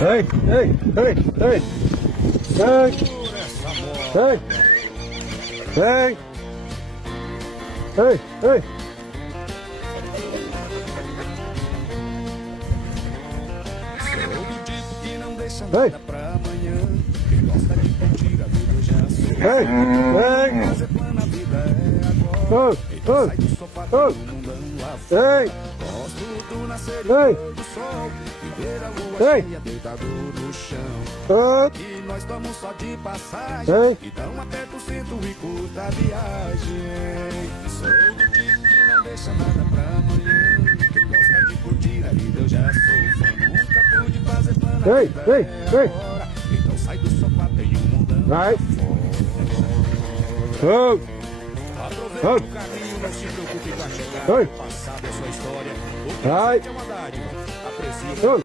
Ei, ei, ei, ei. Ei. Ei. Ei. Ei, ei. Ei. Ei, ei. Oh, oh, oh. Ei. Ei. Ei. Oh. E nós estamos só de passagem. Ei. Então aperta o cinto e curta a viagem. Sou do tipo que não deixa nada pra amanhã. Quem gosta de curtir a vida eu já sou. Só nunca pude fazer plano. Ei, ei, ei. Então sai do sofá, tem um mundão. Vai. Oh. Aproveita Oh. o caminho, não se preocupe com a chegada. Ei. O passado é sua história. O Vai. presente é uma dádiva. Aprecie. Oh.